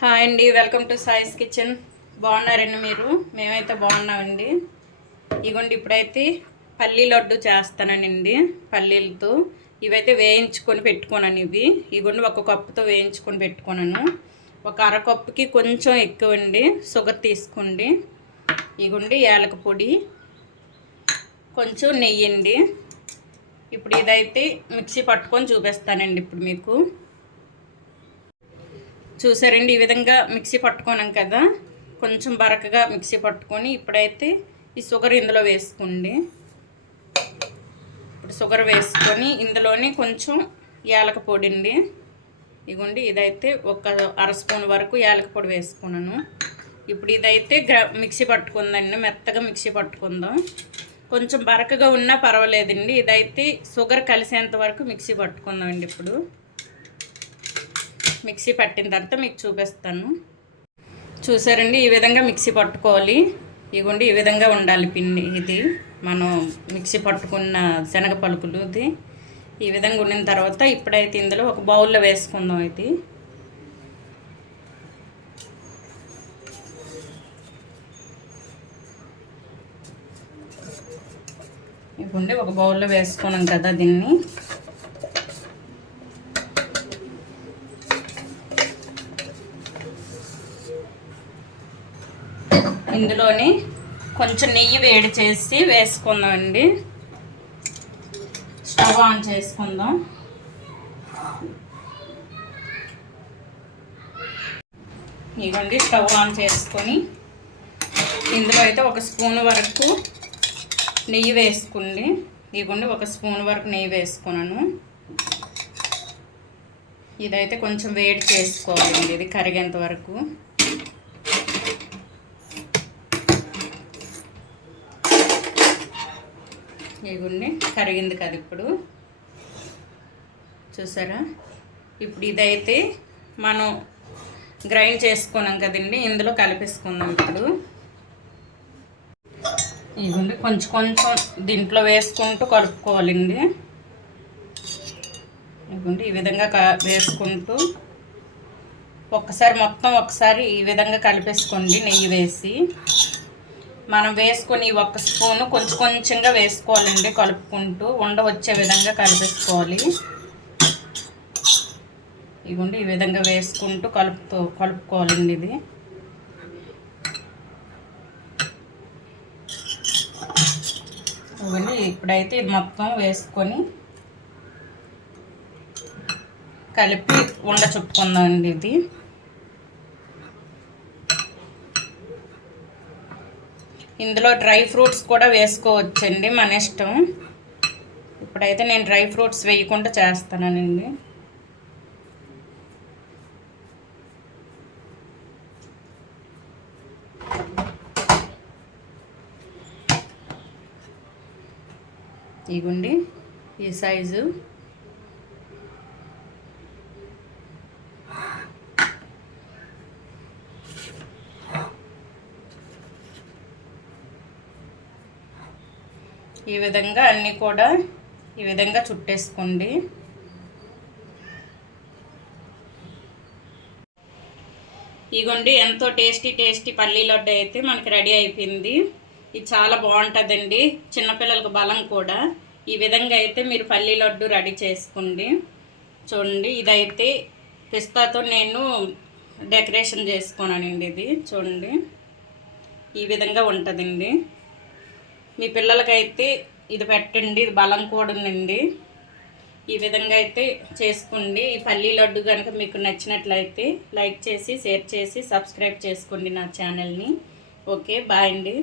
Hi అండి, welcome to సాయిస్ kitchen. బాగున్నారండి మీరు? మేమైతే బాగున్నామండి. ఇగోండి ఇప్పుడైతే పల్లీ లడ్డు చేస్తానండి. పల్లీలతో ఇవైతే వేయించుకొని పెట్టుకున్నాను. ఇగోండి ఒక కప్పుతో వేయించుకొని పెట్టుకున్నాను. ఒక అరకప్పుకి కొంచెం ఎక్కువండి షుగర్ తీసుకోండి. ఇగోండి యాలక పొడి, కొంచెం నెయ్యి అండి. ఇప్పుడు ఇదైతే మిక్సీ పట్టుకొని చూపిస్తానండి. ఇప్పుడు మీకు చూసారండి, ఈ విధంగా మిక్సీ పట్టుకున్నాం కదా, కొంచెం బరకగా మిక్సీ పట్టుకొని ఇప్పుడైతే ఈ షుగర్ ఇందులో వేసుకోండి. ఇప్పుడు షుగర్ వేసుకొని ఇందులోనే కొంచెం యాలక పొడి అండి. ఇగోండి ఇదైతే ఒక అర స్పూన్ వరకు యాలక పొడి వేసుకున్నాను. ఇప్పుడు ఇదైతే మిక్సీ పట్టుకుందండి, మెత్తగా మిక్సీ పట్టుకుందాం. కొంచెం బరకగా ఉన్నా పర్వాలేదండి. ఇదైతే షుగర్ కలిసేంత వరకు మిక్సీ పట్టుకుందామండి. ఇప్పుడు మిక్సీ పట్టిన తర్వాత మీకు చూపిస్తాను. చూసారండి, ఈ విధంగా మిక్సీ పట్టుకోవాలి. ఇగోండి ఈ విధంగా ఉండాలి పిండి. ఇది మనం మిక్సీ పట్టుకున్న శనగ పలుకులు. ఇది ఈ విధంగా ఉండిన తర్వాత ఇప్పుడైతే ఇందులో ఒక బౌల్లో వేసుకుందాం. ఇది ఇవ్వండి, ఒక బౌల్లో వేసుకున్నాం కదా దీన్ని. ఇందులోని కొంచెం నెయ్యి వేడి చేసి వేసుకుందామండి. స్టవ్ ఆన్ చేసుకుందాం. ఇదిగోండి స్టవ్ ఆన్ చేసుకొని ఇందులో అయితే ఒక స్పూన్ వరకు నెయ్యి వేసుకోండి. ఇదిగోండి ఒక స్పూన్ వరకు నెయ్యి వేసుకున్నాను. ఇదైతే కొంచెం వేడి చేసుకోవాలండి, ఇది కరిగేంత వరకు. ఇగుండి కరిగింది కదా ఇప్పుడు, చూసారా? ఇప్పుడు ఇదైతే మనం గ్రైండ్ చేసుకున్నాం కదండి, ఇందులో కలిపేసుకుందాం. ఇప్పుడు ఇగుండి కొంచెం కొంచెం దీంట్లో వేసుకుంటూ కలుపుకోవాలండి. ఇగుండి ఈ విధంగా వేసుకుంటూ ఒకసారి ఈ విధంగా కలిపేసుకోండి. నెయ్యి వేసి మనం వేసుకొని ఒక స్పూను కొంచెం కొంచెంగా వేసుకోవాలండి, కలుపుకుంటూ ఉండ వచ్చే విధంగా కలిపేసుకోవాలి. ఇదిగోండి ఈ విధంగా వేసుకుంటూ కలుపుకోవాలండి. ఇది ఇదిగోండి ఇప్పుడైతే ఇది మొత్తం వేసుకొని కలిపి ఉండ చుట్టుకుందామండి. ఇది ఇందులో డ్రై ఫ్రూట్స్ కూడా వేసుకోవచ్చండి, మన ఇష్టం. ఇప్పుడైతే నేను డ్రై ఫ్రూట్స్ వేయకుండా చేస్తానండి. ఇగుండి ఈ సైజు ఈ విధంగా అన్నీ కూడా ఈ విధంగా చుట్టేసుకోండి. ఇగోండి ఎంతో టేస్టీ పల్లీ లడ్డు అయితే మనకి రెడీ అయిపోయింది. ఇది చాలా బాగుంటుందండి, చిన్నపిల్లలకు బలం కూడా. ఈ విధంగా అయితే మీరు పల్లీ లడ్డు రెడీ చేసుకోండి. చూడండి, ఇదైతే పిస్తాతో నేను డెకరేషన్ చేసుకున్నానండి. ఇది చూడండి ఈ విధంగా ఉంటుందండి. మీ పిల్లలకైతే ఇది పెట్టండి, ఇది బలం కూడా ఉందండి. ఈ విధంగా అయితే చేసుకోండి. ఈ పల్లీ లడ్డు కనుక మీకు నచ్చినట్లయితే లైక్ చేసి, షేర్ చేసి, సబ్స్క్రైబ్ చేసుకోండి నా ఛానల్ని. ఓకే, బాయ్ అండి.